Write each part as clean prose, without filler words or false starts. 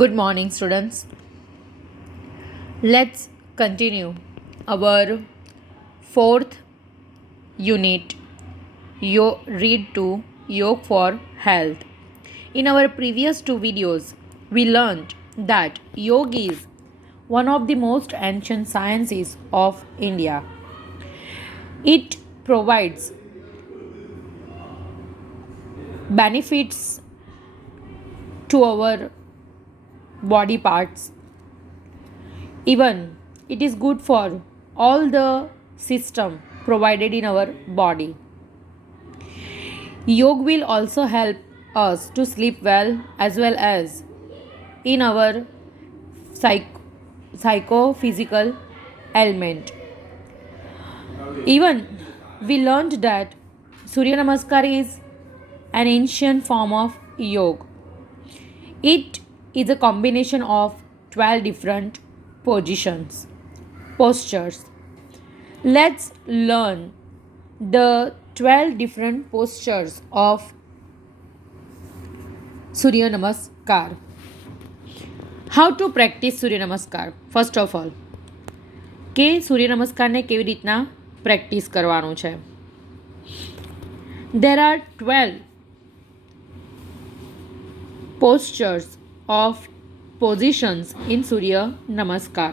Good morning, students. Let's continue our fourth unit, Read to Yoga for Health. In our previous two videos, we learned that yoga is one of the most ancient sciences of India. It provides benefits to our body parts. Even it is good for all the system provided in our body. Yoga will also help us to sleep well as in our psych- psychophysical element. Even we learned that Surya Namaskar is an ancient form of yoga. It is a combination of 12 different positions, postures. Let's learn the 12 different postures of Surya Namaskar. How to practice Surya Namaskar? First of all, કે સૂર્ય નમસ્કારને કેવી રીતના practice કરવાનું છે. There are 12 postures of positions in સૂર્ય નમસ્કાર.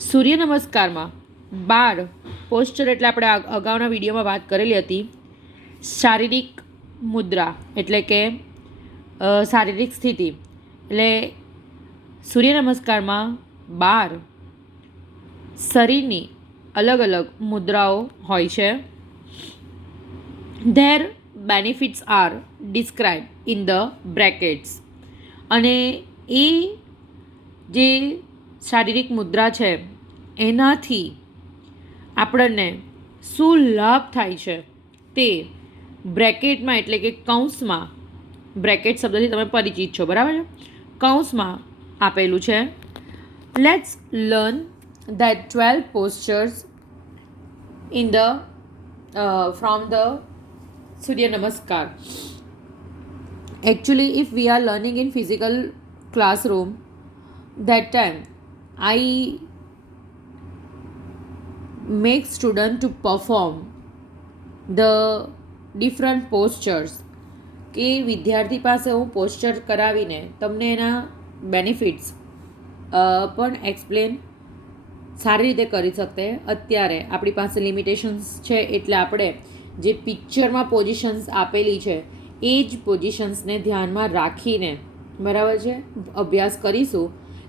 સૂર્ય નમસ્કારમાં 12 posture એટલે આપણે અગાઉના વિડીયોમાં વાત કરેલી હતી. શારીરિક મુદ્રા એટલે કે શારીરિક સ્થિતિ એટલે સૂર્ય નમસ્કારમાં 12 શરીરની અલગ અલગ મુદ્રાઓ હોય છે. Their benefits are describe in the brackets. અને એ જે શારીરિક મુદ્રા છે એનાથી આપણને શું લાભ થાય છે તે બ્રેકેટમાં એટલે કે કૌંસમાં, બ્રેકેટ શબ્દથી તમે પરિચિત છો બરાબર છે, કૌંસમાં આપેલું છે. Let's learn that 12 postures in the from the Surya Namaskar. Actually, if we are learning in physical classroom, that time I make student to perform the different postures. કે વિદ્યાર્થી પાસે હું પોસ્ચર કરાવીને તમને એના બેનિફિટ્સ પણ એક્સપ્લેન સારી રીતે કરી શકતે. અત્યારે આપણી પાસે લિમિટેશન્સ છે એટલે આપણે જે પિક્ચરમાં પોઝિશન્સ આપેલી છે એ જ પોઝિશન્સને ધ્યાનમાં રાખીને બરાબર છે અભ્યાસ કરીશું.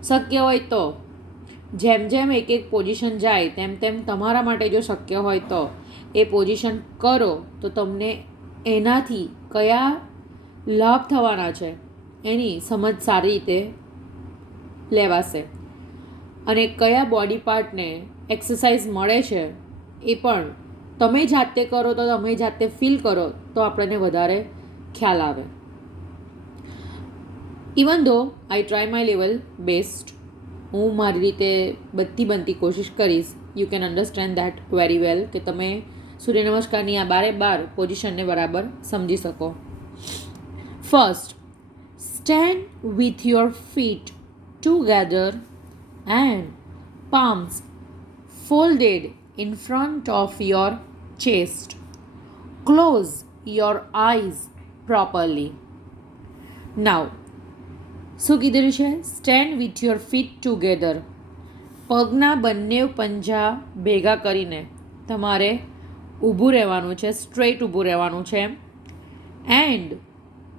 શક્ય હોય તો જેમ જેમ એક એક પોઝિશન જાય તેમ તેમ તમારા માટે જો શક્ય હોય તો એ પોઝિશન કરો તો તમને એનાથી કયા લાભ થવાના છે એની સમજ સારી રીતે લેવાશે અને કયા બોડી પાર્ટને એક્સરસાઇઝ મળે છે એ પણ તમે જાતે કરો તો તમે જાતે ફીલ કરો તો આપણને વધારે ખ્યાલ આવે. ઇવન ધો આઈ ટ્રાય માય લેવલ બેસ્ટ, હું મારી રીતે બધી બનતી કોશિશ કરીશ. You can understand that very well કે તમે સૂર્ય નમસ્કારની આ 12 પોઝિશનને બરાબર સમજી શકો. First, stand with your feet together and palms folded in front of your chest. Close your eyes properly. Now, શું કીધેલું છે? Stand with your feet together. પગના બંને પંજા ભેગા કરીને તમારે ઊભું રહેવાનું છે, સ્ટ્રેટ ઊભું રહેવાનું છે. And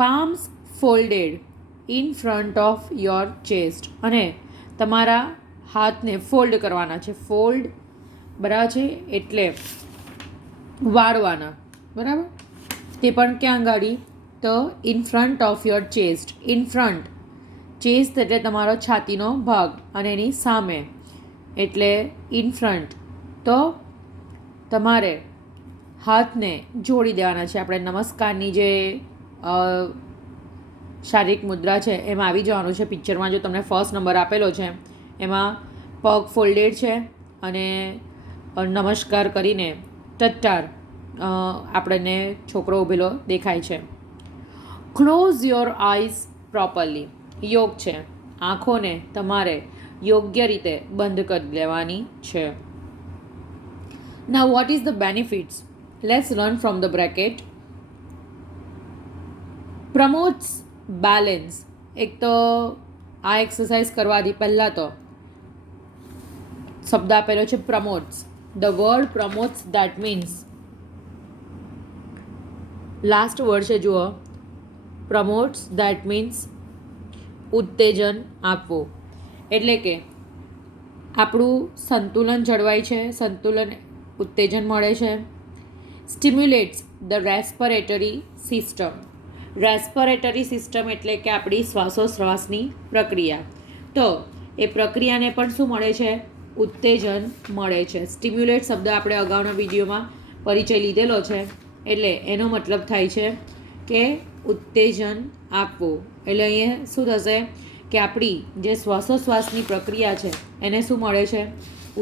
palms folded in front of your chest. અને તમારા હાથને ફોલ્ડ કરવાના છે. ફોલ્ડ બરાબર છે એટલે વાળવાના બરાબર. તે પણ ક્યાં ગાડી? તો in front of your chest. In front, chest એટલે તમારો છાતીનો ભાગ અને એની સામે એટલે ઇન ફ્રન્ટ. તો તમારે હાથને જોડી દેવાના છે. આપણે નમસ્કારની જે શારીરિક મુદ્રા છે એમાં આવી જવાનું છે. પિક્ચરમાં જો તમને ફર્સ્ટ નંબર આપેલો છે એમાં પગ ફોલ્ડેડ છે અને નમસ્કાર કરીને ટટ્ટાર આપણને છોકરો ઊભેલો દેખાય છે. Close your eyes properly. યોગ છે, આંખોને તમારે યોગ્ય રીતે બંધ કરી દેવાની છે. Now what is the benefits? Let's learn from the bracket. Promotes balance. એક તો આ એક્સરસાઇઝ કરવાથી પહેલાં તો શબ્દ આપેલો છે promotes. The word promotes that means last word છે જુઓ, પ્રમોટ્સ દેટ મીન્સ ઉત્તેજન આપવું. એટલે કે આપણું સંતુલન જળવાય છે, સંતુલન ઉત્તેજન મળે છે. Stimulates the respiratory system. Respiratory system એટલે કે આપણી શ્વાસોશ્વાસની પ્રક્રિયા. તો એ પ્રક્રિયાને પણ શું મળે છે? ઉત્તેજન મળે છે. સ્ટિમ્યુલેટ શબ્દ આપણે અગાઉના વિડીયોમાં પરિચય લીધેલો છે. એટલે એનો મતલબ થાય છે કે ઉત્તેજન આપવું. એટલે અહીંયા શું થશે કે આપણી જે શ્વાસોશ્વાસની પ્રક્રિયા છે એને શું મળે છે?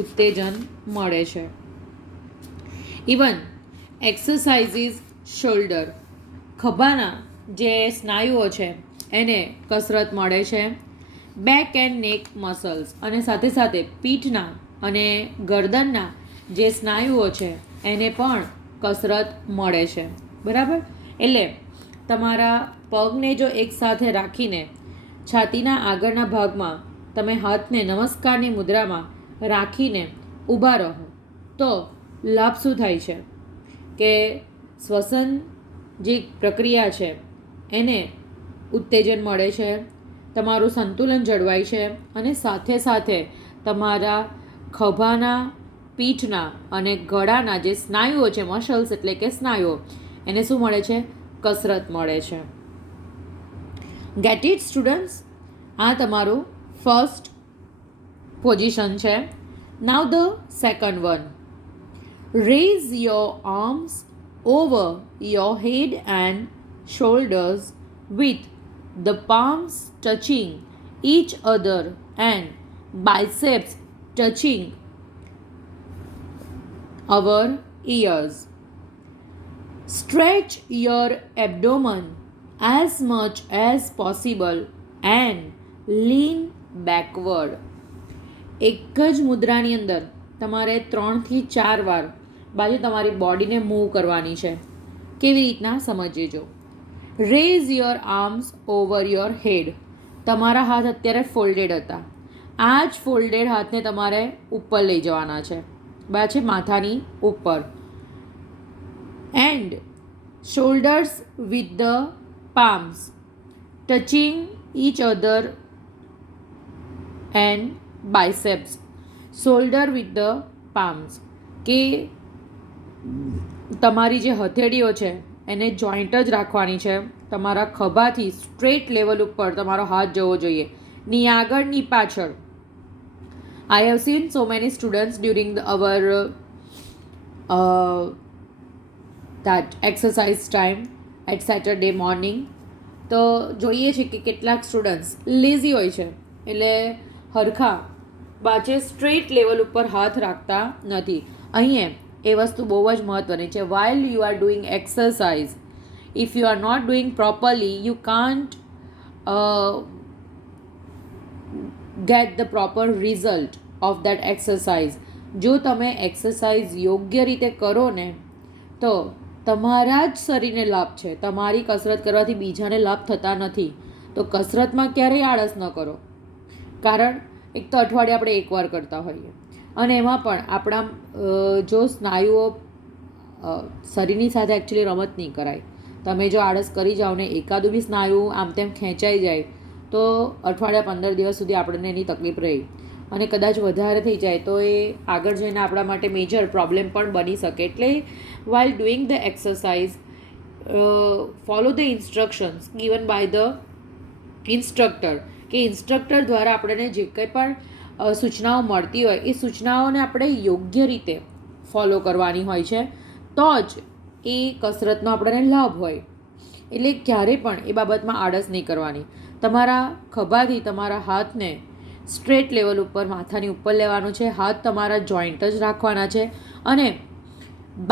ઉત્તેજન મળે છે. Even exercises shoulder. ખભાના જે સ્નાયુઓ છે એને કસરત મળે છે. બેક એન્ડ નેક મસલ્સ. અને સાથે સાથે પીઠના અને ગરદનના જે સ્નાયુઓ છે એને પણ કસરત મળે છે. બરાબર? એટલે તમારા પગને જો એકસાથે રાખીને છાતીના આગળના ભાગમાં તમે હાથને નમસ્કારની મુદ્રામાં રાખીને ઊભા રહો તો લાભ શું થાય છે કે શ્વસન જે પ્રક્રિયા છે એને ઉત્તેજન મળે છે, તમારું સંતુલન જળવાય છે અને સાથે સાથે તમારા ખભાના, પીઠના અને ગળાના જે સ્નાયુઓ છે, મસલ્સ એટલે કે સ્નાયુઓ, એને શું મળે છે? કસરત મળે છે. Get it students? આ તમારું ફર્સ્ટ પોઝિશન છે. નાવ the second one. Rays your arms over your head and shoulders with the palms touching each other and biceps touching our ears. Stretch your abdomen as much as possible and lean backward. એક જ મુદ્રાની અંદર તમારે 3 થી 4 વાર બાજુ તમારી બોડીને move કરવાની છે. કેવી રીતના સમજીએ જો. Raise your arms over your head. તમારા હાથ અત્યારે ફોલ્ડેડ હતા. આ જ ફોલ્ડેડ હાથને તમારે ઉપર લઈ જવાના છે, બરાબર છે? માથાની ઉપર. And shoulders with the palms touching each other and biceps. Shoulder with the palms કે તમારી જે હથેળીઓ છે એને જોઈન્ટ જ રાખવાની છે. તમારા ખભાથી સ્ટ્રેટ લેવલ ઉપર તમારો હાથ જવો જોઈએ, ની આગળ ની પાછળ. I have seen so many students during our that exercise time at Saturday morning. તો જોઈએ છે કે કેટલાક સ્ટુડન્ટ્સ લેઝી હોય છે, એટલે હરખા બાજે સ્ટ્રેટ લેવલ ઉપર હાથ રાખતા નથી. અહીંયા એ વસ્તુ બહુ જ મહત્ત્વની છે. while you are doing exercise, if you are not doing properly, you can't get the proper result of that exercise. જો તમે એક્સરસાઇઝ યોગ્ય રીતે કરો ને તો તમારા જ શરીરને લાભ છે. તમારી કસરત કરવાથી બીજાને લાભ થતા નથી. તો કસરતમાં ક્યારેય આળસ ન કરો. કારણ એક તો અઠવાડિયે આપણે એકવાર કરતા હોઈએ અને એમાં પણ આપણા જો સ્નાયુઓ શરીરની સાથે એકચ્યુઅલી રમત નહીં કરાય. તમે જો આળસ કરી જાઓ ને એકાદું બી સ્નાયુ આમ તેમ ખેંચાઈ જાય તો અઠવાડિયા 15 દિવસ સુધી આપણને એની તકલીફ રહી અને કદાચ વધારે થઈ જાય તો એ આગળ જઈને આપણા માટે મેજર પ્રોબ્લેમ પણ બની શકે. એટલે while doing the exercise, follow the instructions given by the instructor. કે ઇન્સ્ટ્રક્ટર દ્વારા આપણને જે કંઈ પણ સૂચનાઓ મળતી હોય એ સૂચનાઓને આપણે યોગ્ય રીતે ફોલો કરવાની હોય છે, તો જ એ કસરતનો આપણને લાભ હોય. એટલે ક્યારેય પણ એ બાબતમાં આળસ નહીં કરવાની. તમારા ખભાથી તમારા હાથને સ્ટ્રેટ લેવલ ઉપર માથાની ઉપર લેવાનું છે. હાથ તમારા જોઈન્ટ જ રાખવાના છે અને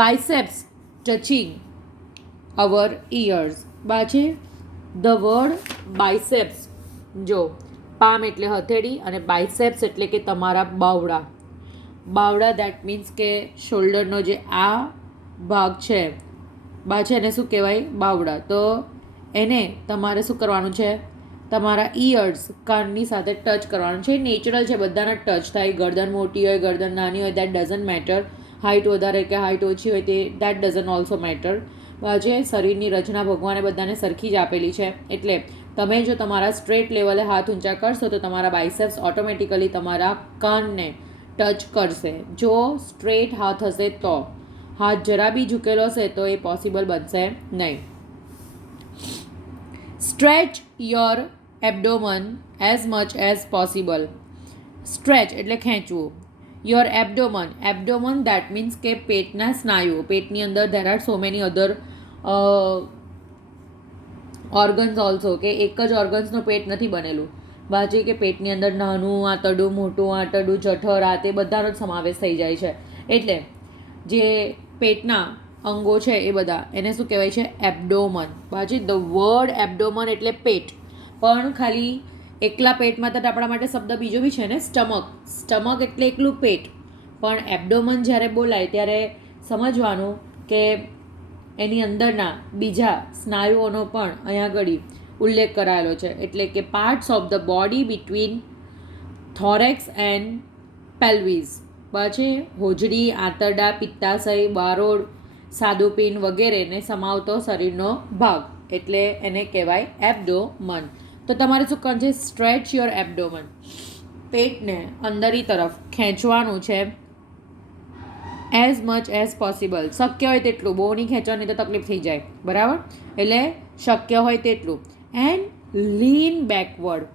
બાયસેપ્સ ટચિંગ અવર ઇયર્સ. બાજે ધ વર્ડ બાયસેપ્સ જો પામ એટલે હથેળી અને બાયસેપ્સ એટલે કે તમારા બાવડા. બાવડા દેટ મીન્સ કે શોલ્ડરનો જે આ ભાગ છે છે એને શું કહેવાય? બાવડા. તો એને તમારે શું કરવાનું છે? તમારા ઇયર્સ કાનની સાથે ટચ કરવાનું છે. નેચરલ છે, બધાના ટચ થાય. ગરદન મોટી હોય, ગરદન નાની હોય, દેટ ડઝન્ટ મેટર. હાઇટ વધારે કે હાઇટ ઓછી હોય તે દેટ ડઝન્ટ ઓલ્સો મેટર. આજે શરીરની રચના ભગવાને બધાને સરખી જ આપેલી છે. એટલે તમે જો તમારા સ્ટ્રેટ લેવલે હાથ ઊંચા કરશો તો તમારા બાયસેપ્સ ઓટોમેટિકલી તમારા કાનને ટચ કરશે. જો સ્ટ્રેટ હાથ હશે તો. હાથ જરા બી ઝૂકેલો હશે તો એ પોસિબલ બનશે નહીં. Stretch your abdomen as much as possible. Stretch એટલે ખેંચવું. Your abdomen. Abdomen that means કે પેટના સ્નાયુઓ. પેટની અંદર there are so many other organs also, કે એક જ ઓર્ગન્સનું પેટ નથી બનેલું. બાજુ કે પેટની અંદર નાનું આંતરડું, મોટું આંતરડું, જઠર, આ તે બધાનો જ સમાવેશ થઈ જાય છે. એટલે જે પેટના અંગો છે એ બધા એને શું કહેવાય છે? એબડોમન. બાજુ ધ વર્ડ એબડોમન એટલે પેટ, પણ ખાલી એકલા પેટમાં તો આપણા માટે શબ્દ બીજો બી છે ને, સ્ટમક. સ્ટમક એટલે એકલું પેટ, પણ એબડોમન જ્યારે બોલાય ત્યારે સમજવાનું કે એની અંદરના બીજા સ્નાયુઓનો પણ અહીંયા આગળ ઉલ્લેખ કરાયેલો છે. એટલે કે parts of the body between thorax and pelvis. પછી હોજડી, આંતરડા, પિત્તાશય, બારોડ, સાદુપિંડ વગેરેને સમાવતો શરીરનો ભાગ, એટલે એને કહેવાય એબડોમન. તો તમારે શું કરવાનું છે? Stretch your abdomen. પેટને અંદરની તરફ ખેંચવાનું છે એઝ મચ એઝ પોસિબલ. શક્ય હોય તેટલું. બહુ નહીં ખેંચવાની તો તકલીફ થઈ જાય, બરાબર? એટલે શક્ય હોય તેટલું. And lean backward.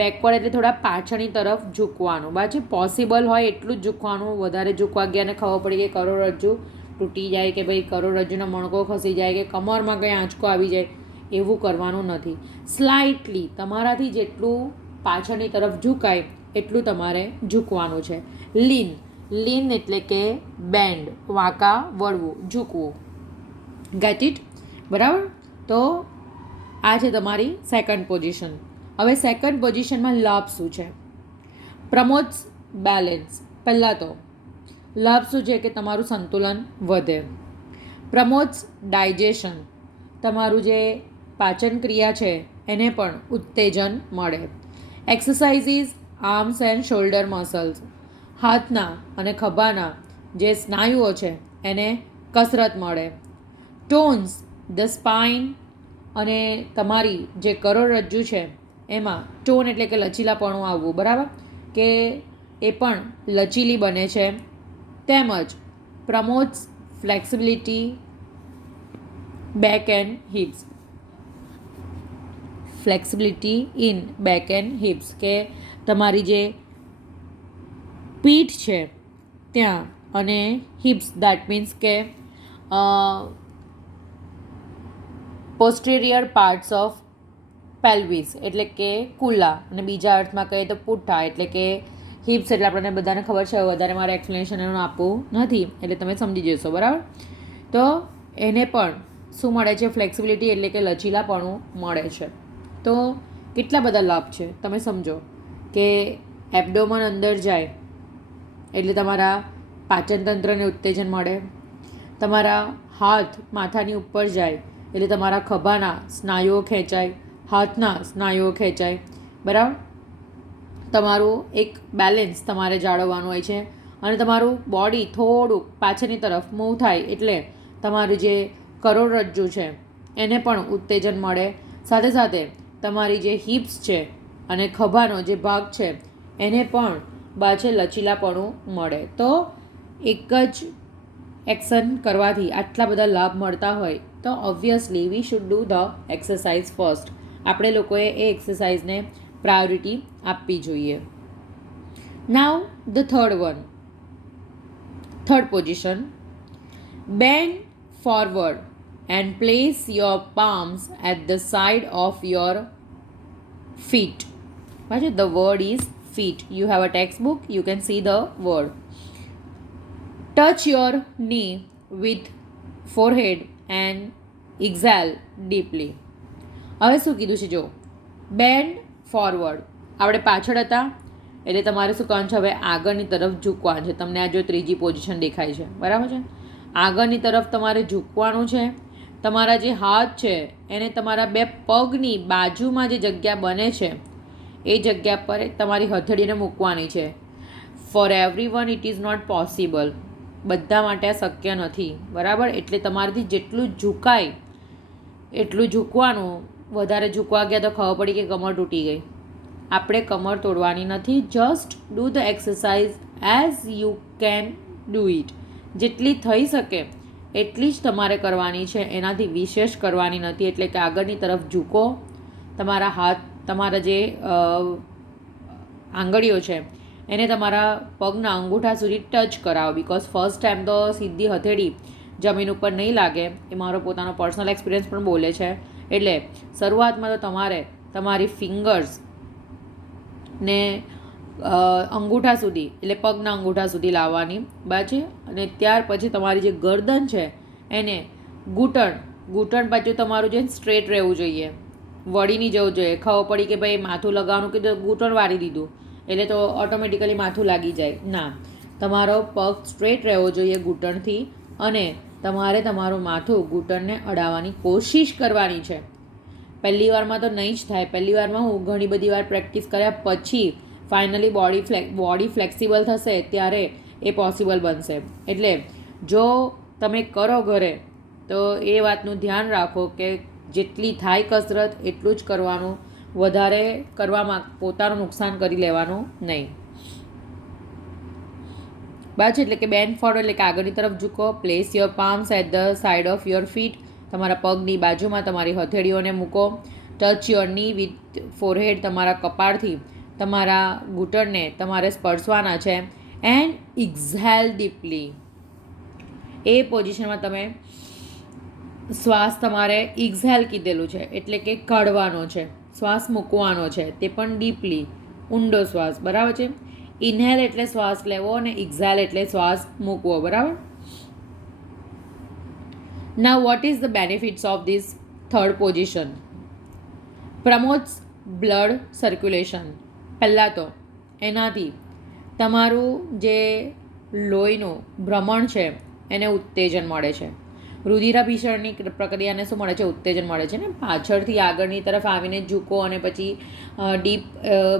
બેકવર્ડ એટલે થોડા પાછળની તરફ ઝૂકવાનું. બાજુ પોસિબલ હોય એટલું જ ઝૂકવાનું. વધારે ઝૂકવા ગયા ને ખબર પડી કે કરોડરજ્જુ તૂટી જાય, કે ભાઈ કરોડરજ્જુનો મણકો ખસી જાય, કે કમરમાં કંઈ આંચકો આવી જાય, એવું કરવાનું નથી. સ્લાઇટલી તમારાથી જેટલું પાછળની તરફ ઝૂકાય એટલું તમારે ઝૂકવાનું છે. લીન. લીન એટલે કે બેન્ડ, વાંકા વળવું, ઝૂકવું. Get it? બરાબર? તો આ છે તમારી સેકન્ડ પોઝિશન. હવે સેકન્ડ પોઝિશનમાં લાભ શું છે? પ્રમોટ્સ બેલેન્સ. પહેલાં તો લાભ શું છે? કે તમારું સંતુલન વધે. પ્રમોટ્સ ડાયજેશન. તમારું જે પાચન ક્રિયા છે એને પણ ઉત્તેજન મળે. Exercises arms and shoulder muscles. હાથના અને ખભાના જે સ્નાયુઓ છે એને કસરત મળે. Tones the spine. અને તમારી જે કરોડરજ્જુ છે એમાં ટોન એટલે કે લચીલાપણું આવવું, બરાબર? કે એ પણ લચીલી બને છે. તેમજ promotes flexibility back and hips. Flexibility in back and hips, કે તમારી જે પીઠ છે ત્યાં અને હિપ્સ દેટ મીન્સ કે પોસ્ટેરિયર પાર્ટ્સ ઓફ પેલ્વિસ એટલે કે કુલા, અને બીજા અર્થમાં કહીએ તો પુઠ્ઠા. એટલે કે હિપ્સ એટલે આપણને બધાને ખબર છે, વધારે મારે એક્સપ્લેનેશન એનું આપવું નથી, એટલે તમે સમજી જશો, બરાબર? તો એને પણ શું મળે છે? ફ્લેક્સિબિલિટી એટલે કે લચીલાપણું મળે છે. તો કેટલા બધા લાભ છે તમે સમજો. કે એબડોમન અંદર જાય એટલે તમારા પાચનતંત્રને ઉત્તેજન મળે. તમારા હાથ માથાની ઉપર જાય એટલે તમારા ખભાના સ્નાયુઓ ખેંચાય, હાથના સ્નાયુઓ ખેંચાય, બરાબર? તમારું એક બેલેન્સ તમારે જાળવવાનું હોય છે. અને તમારું બોડી થોડુંક પાછળની તરફ મૂવ થાય એટલે તમારું જે કરોડરજ્જુ છે એને પણ ઉત્તેજન મળે. સાથે સાથે તમારી જે હિપ્સ છે અને ખભાનો જે ભાગ છે એને પણ બાજે લચીલાપણું મળે. તો એક જ એક્શન કરવાથી આટલા બધા લાભ મળતા હોય તો obviously we should do the exercise first. આપણે લોકોએ એ એક્સરસાઇઝને પ્રાયોરિટી આપવી જોઈએ. નાવ the third position. Band forward and place your palms at the side of your feet. The word is feet. You have a textbook, you can see the word. Touch your knee with forehead and exhale deeply. હવે શું કીધું છે જો? Band forward. આપણે પાછળ હતા એટલે તમારે શું કરવાનું છે, હવે આગળની તરફ ઝૂકવાનું છે. તમને આ જો ત્રીજી પોઝિશન દેખાય છે, બરાબર છે. આગળની તરફ તમારે ઝૂકવાનું છે. તમારા જે હાથ છે એને તમારા બે પગની બાજુમાં જે જગ્યા બને છે એ જગ્યા પર તમારી હથેળીને મૂકવાની છે. For every one it is not possible. બધા માટે આ શક્ય નથી, બરાબર. એટલે તમારાથી જેટલું ઝૂકાય એટલું ઝૂકવાનું. વધારે ઝૂકવા ગયા તો ખબર પડી કે કમર તૂટી ગઈ. આપણે કમર તોડવાની નથી. Just do the exercise as you can do it. જેટલી થઈ શકે એટલી જ તમારે કરવાની છે, એનાથી વિશેષ કરવાની નથી. એટલે કે આગળની તરફ ઝૂકો. તમારા હાથ, તમારા જે આંગળીઓ છે એને તમારા પગના અંગૂઠા સુધી ટચ કરાવો. બિકોઝ ફર્સ્ટ ટાઈમ તો સીધી હથેળી જમીન ઉપર નહીં લાગે. એ મારો પોતાનો પર્સનલ એક્સપિરિયન્સ પણ બોલે છે. એટલે શરૂઆતમાં તો તમારે તમારી ફિંગર્સ ને અંગૂઠા સુધી, એટલે પગના અંગૂઠા સુધી લાવવાની બાજુ. અને ત્યાર પછી તમારી જે ગરદન છે એને ઘૂંટણ બાજુ તમારું જે સ્ટ્રેટ રહેવું જોઈએ, વળી નહીં જવું જોઈએ. ખબર પડી કે ભાઈ માથું લગાવવાનું કીધું, ઘૂંટણ વાળી દીધું એટલે તો ઓટોમેટિકલી માથું લાગી જાય. ના, તમારો પગ સ્ટ્રેટ રહેવો જોઈએ ઘૂંટણથી. અને તમારે તમારું માથું ઘૂંટણને અડાવવાની કોશિશ કરવાની છે. પહેલી વારમાં તો નહીં જ થાય. પહેલી વારમાં હું ઘણી બધી વાર પ્રેક્ટિસ કર્યા પછી ફાઇનલી બોડી ફ્લેક્સિબલ થશે ત્યારે એ પોસિબલ બનશે. એટલે જો તમે કરો ઘરે તો એ વાતનું ધ્યાન રાખો કે જેટલી થાય કસરત એટલું જ કરવાનું. વધારે કરવામાં પોતાનું નુકસાન કરી લેવાનું નહીં. બસ. એટલે કે બેન્ડ ફોરવર્ડ એટલે કે આગળની તરફ ઝૂકો. Place your palms at the side of your feet. તમારા પગની બાજુમાં તમારી હથેળીઓને મૂકો. Touch your knee with forehead. તમારા કપાળથી તમારા ઘૂંટણને તમારે સ્પર્શવાના છે. And exhale deeply. એ પોઝિશનમાં તમે શ્વાસ તમારે એક્ઝેલ કીધેલું છે એટલે કે કાઢવાનો છે. શ્વાસ મૂકવાનો છે, તે પણ ડીપલી, ઊંડો શ્વાસ, બરાબર છે. ઇન્હેલ એટલે શ્વાસ લેવો અને એક્ઝેલ એટલે શ્વાસ મૂકવો, બરાબર. Now what is the benefits of this third position? Promotes blood circulation. પહેલાં તો એનાથી તમારું જે લોહીનું ભ્રમણ છે એને ઉત્તેજન મળે છે. રુધિરાભિસરણની પ્રક્રિયાને શું મળે છે? ઉત્તેજન મળે છે ને. પાછળથી આગળની તરફ આવીને ઝૂકો અને પછી ડીપ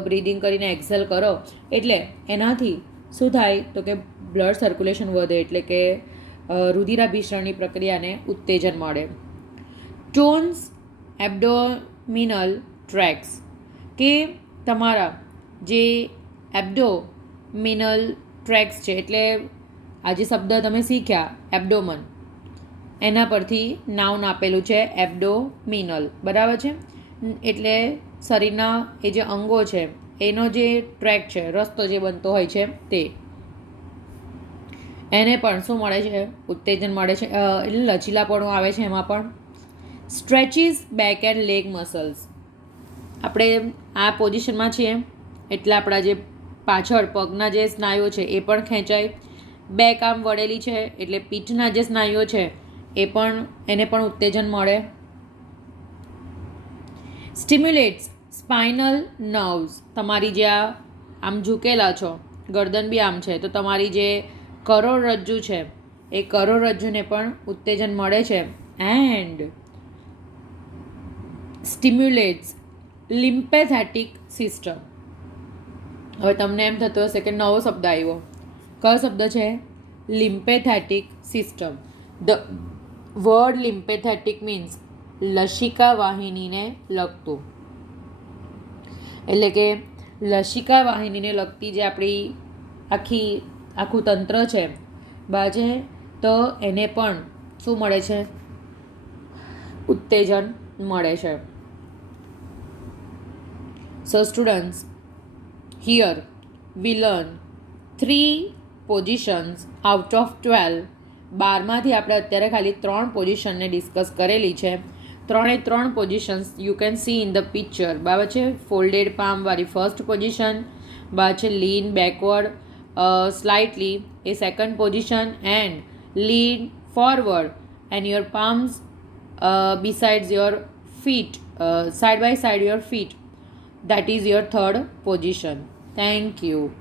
બ્રીધિંગ કરીને એક્સેલ કરો એટલે એનાથી શું થાય તો કે બ્લડ સર્ક્યુલેશન વધે. એટલે કે રુધિરાભિસરણની પ્રક્રિયાને ઉત્તેજન મળે. Tones abdominal tracts. કે તમારા જે એબ્ડોમિનલ ટ્રેક્સ છે એટલે આ જે શબ્દ તમે શીખ્યા એબ્ડોમન, એના પરથી નાઉન આપેલું છે એબ્ડોમિનલ, બરાબર છે. એટલે શરીરના એ જે અંગો છે એનો જે ટ્રેક છે, રસ્તો જે બનતો હોય છે તે, એને પણ શું મળે છે? ઉત્તેજન મળે છે. એટલે લચીલાપણું આવે છે એમાં પણ. સ્ટ્રેચીસ બેક એન્ડ લેગ મસલ્સ. આપણે આ પોઝિશનમાં છીએ એટલે આપણા જે પાછળ પગના જે સ્નાયુઓ છે એ પણ ખેંચાય. બેક આમ વળેલી છે એટલે પીઠના જે સ્નાયુઓ છે એને પણ ઉત્તેજન મળે. સ્ટિમ્યુલેટ્સ સ્પાઇનલ નર્વ્સ. તમારી જે આમ ઝૂકેલા છો, ગરદન બી આમ છે, તો તમારી જે કરોડરજ્જુ છે એ કરોડરજ્જુને પણ ઉત્તેજન મળે છે. And stimulates sympathetic system. હવે તમને એમ થતું હશે કે નવો શબ્દ આવ્યો. કયો શબ્દ છે? લિમ્પેથેટિક સિસ્ટમ. ધ વર્ડ લિમ્પેથેટિક મીન્સ લસિકા વાહિનીને લગતું. એટલે કે લસિકા વાહિનીને લગતી જે આપણી આખું તંત્ર છે બાજે, તો એને પણ શું મળે છે? ઉત્તેજન મળે છે. So students, here we learn 3 positions out of 12. 12માંથી આપણે અત્યારે ખાલી 3 પોઝિશનને ડિસ્કસ કરેલી છે. 3 positions you can see in the picture, બરાબર છે. ફોલ્ડેડ પામ વાળી ફર્સ્ટ પોઝિશન, બરાબર છે. Lean backward slightly a second position, and lean forward and your palms besides your feet, side by side your feet. That is your third position. Thank you.